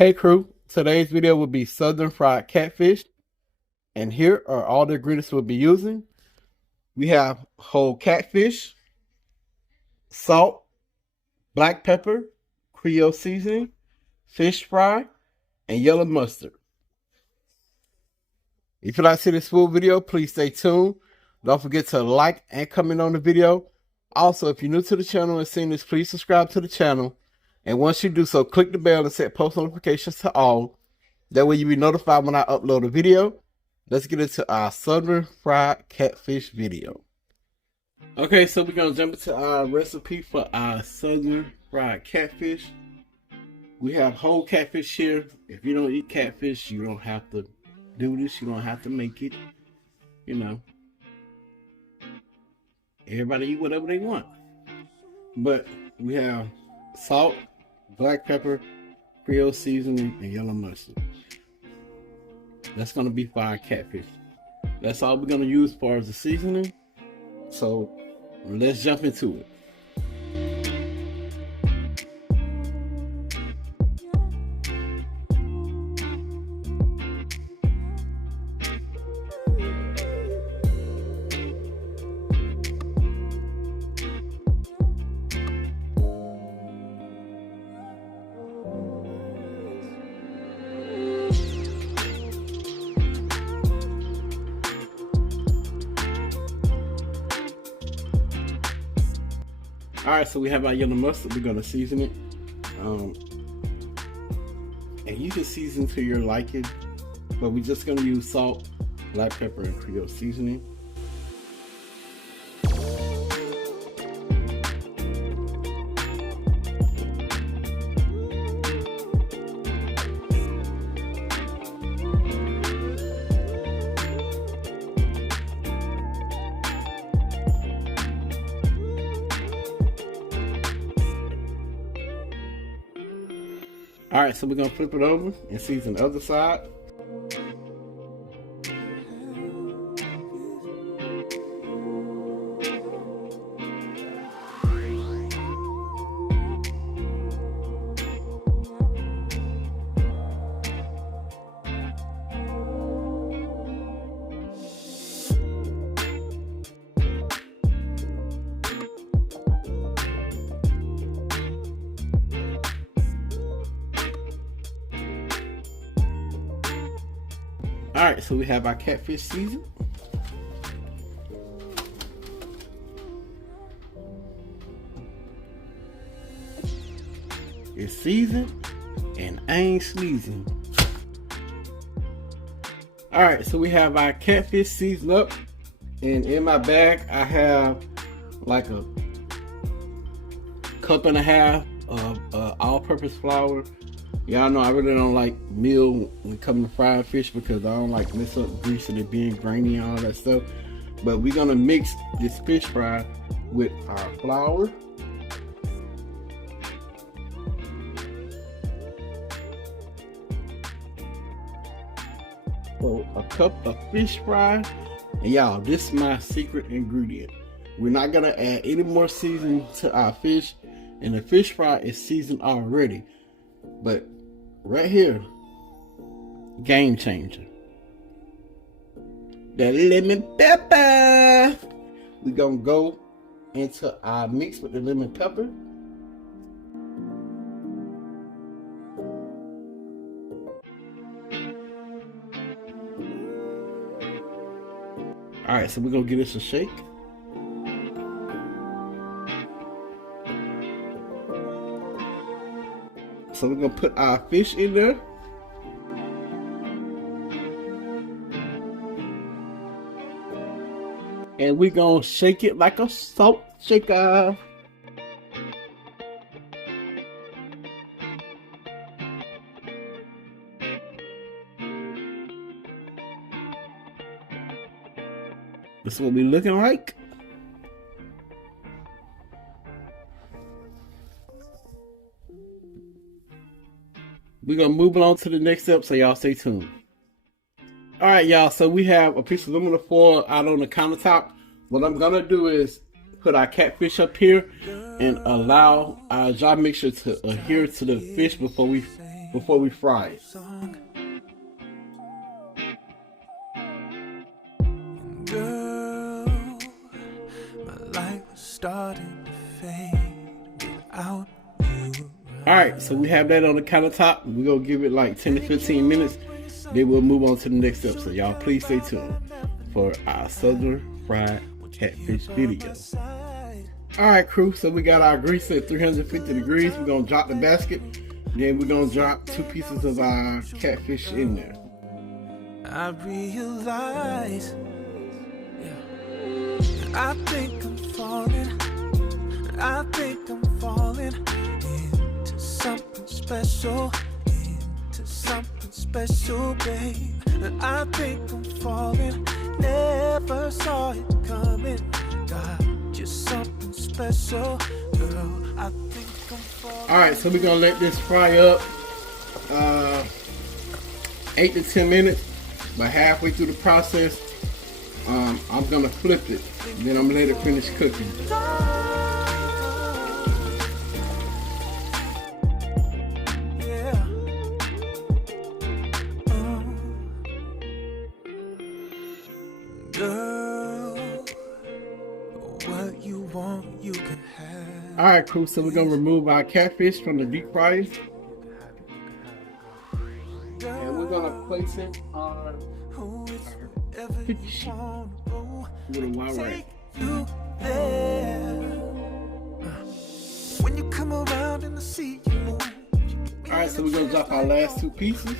Hey crew, today's video will be Southern Fried Catfish, and here are all the ingredients we'll be using. We have whole catfish, salt, black pepper, Creole seasoning, fish fry, and yellow mustard. If you'd like to see this full video, please stay tuned. Don't forget to like and comment on the video. Also, if you're new to the channel and seeing this, please subscribe to the channel. And once you do so, click the bell and set post notifications to all. That way you'll be notified when I upload a video. Let's get into our Southern Fried Catfish video. Okay, so we're going to jump into our recipe for our Southern Fried Catfish. We have whole catfish here. If you don't eat catfish, you don't have to do this. You don't have to make it. You know, everybody eat whatever they want. But we have salt, black pepper, Creole seasoning, and yellow mustard. That's going to be for our catfish. That's all we're going to use as far as the seasoning. So let's jump into it. Alright, so we have our yellow mustard. We're going to season it. And you can season to your liking, but we're just going to use salt, black pepper, and Creole seasoning. Alright, so we're going to flip it over and season the other side. Alright, so we have our catfish seasoned. It's seasoned and I ain't sneezing. Alright, so we have our catfish seasoned up. And in my bag, I have like a cup and a half of all-purpose flour. Y'all know I really don't like meal when it comes to fried fish because I don't like mess up grease and it being grainy and all that stuff. But we're gonna mix this fish fry with our flour. So a cup of fish fry. And y'all, this is my secret ingredient. We're not gonna add any more seasoning to our fish, and the fish fry is seasoned already. But right here, game changer. The lemon pepper. We're gonna go into our mix with the lemon pepper. Alright, so we're gonna give this a shake. So we're gonna put our fish in there. And we're gonna shake it like a salt shaker. This is what we're looking like. We're going to move on to the next step, so y'all stay tuned. Alright, y'all, so we have a piece of aluminum foil out on the countertop. What I'm going to do is put our catfish up here and allow our dry mixture to adhere to the fish before we before we fry it. Girl, my life was starting to fade without you. Alright, so we have that on the countertop. We're going to give it like 10 to 15 minutes. Then we'll move on to the next episode. Y'all please stay tuned for our Southern Fried Catfish video. Alright crew, so we got our grease at 350 degrees. We're going to drop the basket. Then we're going to drop 2 pieces of our catfish in there. I realize, I think I'm falling. I think I'm falling into something special. Into something special, babe. I think I'm falling. Never saw it coming. Got just something special, girl. I think I'm falling. Alright, so we're going to let this fry up 8 to 10 minutes. But halfway through the process, I'm going to flip it. Then I'm going to let it finish cooking. Girl, what you want, you can have. Alright crew, so we're going to remove our catfish from the deep fryer. And we're going to place it on our cookie sheet with a wire rack. When you come around and I see you move. Alright, so we're going to drop our last 2 pieces.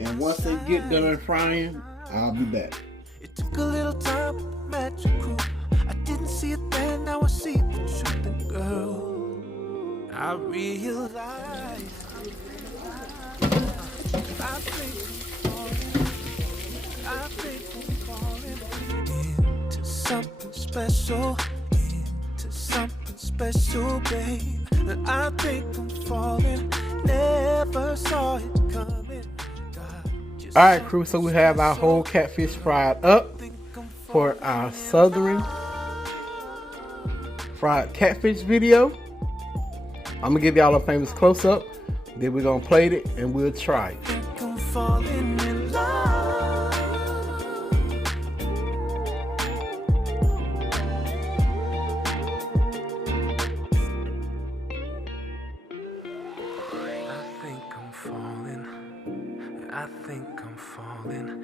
And once they get done frying, I'll be back. It took a little time, magical. I didn't see it then, now I see the truth. And girl, I realize I think I'm falling into something special. Into something special, babe. I think I'm falling. Never saw it coming. Alright crew, so we have our whole catfish fried up for our Southern Fried Catfish video. I'm going to give y'all a famous close-up. Then we're going to plate it and we'll try it. I think I'm falling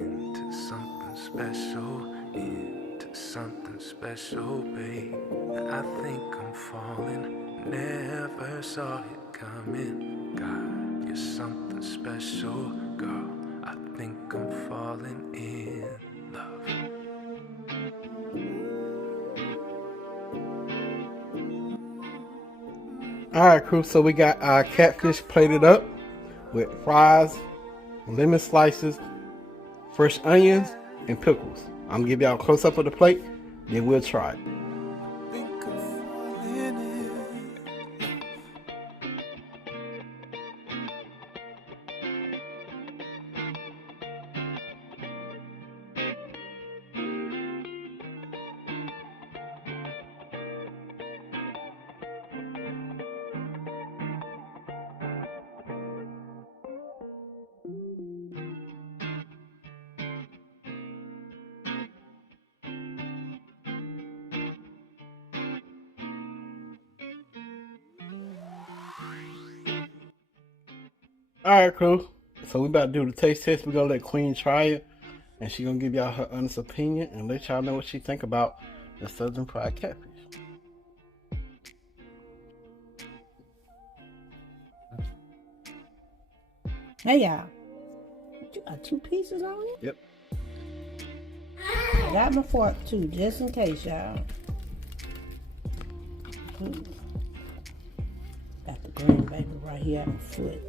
into something special, into something special, babe. I think I'm falling, never saw it coming. God, you're something special, girl. I think I'm falling in love. Alright crew, so we got our catfish plated up with fries, lemon slices, fresh onions, and pickles. I'm gonna give y'all a close up of the plate, then we'll try it. Alright crew, so we about to do the taste test. We're gonna let Queen try it, and she's gonna give y'all her honest opinion and let y'all know what she think about the Southern Fried Catfish. Hey y'all, you got 2 pieces on it? Yep. I got my fork too, just in case y'all. Got the green baby right here at my foot.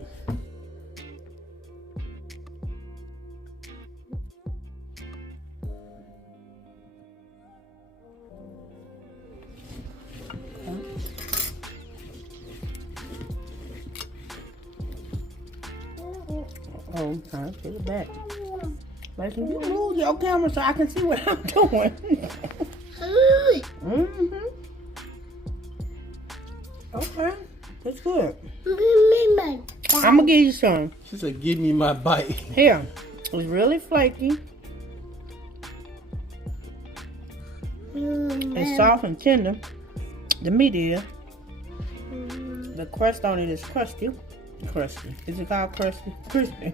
Oh, I'm trying to put it back. Like, can you move your camera so I can see what I'm doing? Mm-hmm. Okay. It's good. I'm gonna give you some. She said, "Give me my bite." Here, it's really flaky. It's soft and tender. The meat is. The crust on it is crusty. Crusty. Is it called crusty? Crispy.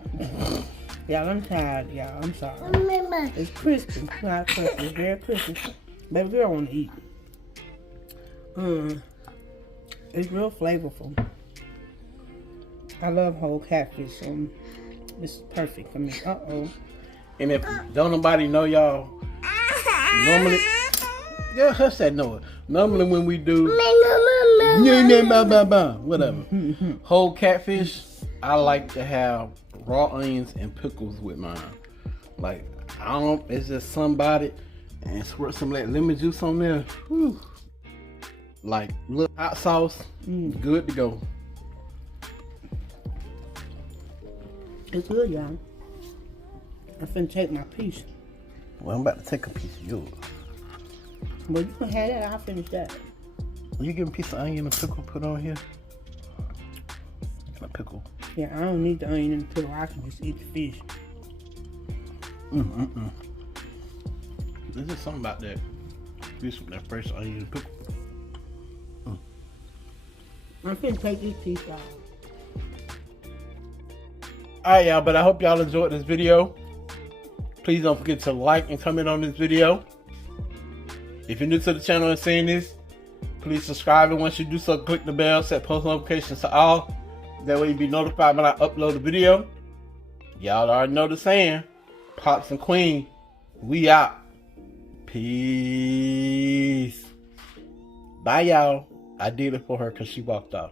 Y'all, I'm tired, y'all. I'm sorry. It's crispy, not crusty. It's very crispy. Baby girl want to eat. It's real flavorful. I love whole catfish, so this is perfect for me. And if don't nobody know y'all, normally, yeah, hush that Noah. Normally when we do, whatever, whole catfish, I like to have raw onions and pickles with mine. Like, I don't, it's just somebody, and squirt some like lemon juice on there. Whew. Like, little hot sauce, good to go. It's good, y'all. I'm finna take my piece. Well, I'm about to take a piece of yours. Well, you can have that. I'll finish that. Will you give me a piece of onion and pickle put on here? A pickle. Yeah, I don't need the onion and the pickle. I can just eat the fish. There's just something about that fish with that fresh onion and pickle. I'm finna take this piece off. Alright, y'all, but I hope y'all enjoyed this video. Please don't forget to like and comment on this video. If you're new to the channel and seeing this, please subscribe, and once you do so, click the bell, set post notifications to all. That way you'll be notified when I upload a video. Y'all already know the saying. Pops and Queen, we out. Peace. Bye, y'all. I did it for her because she walked off.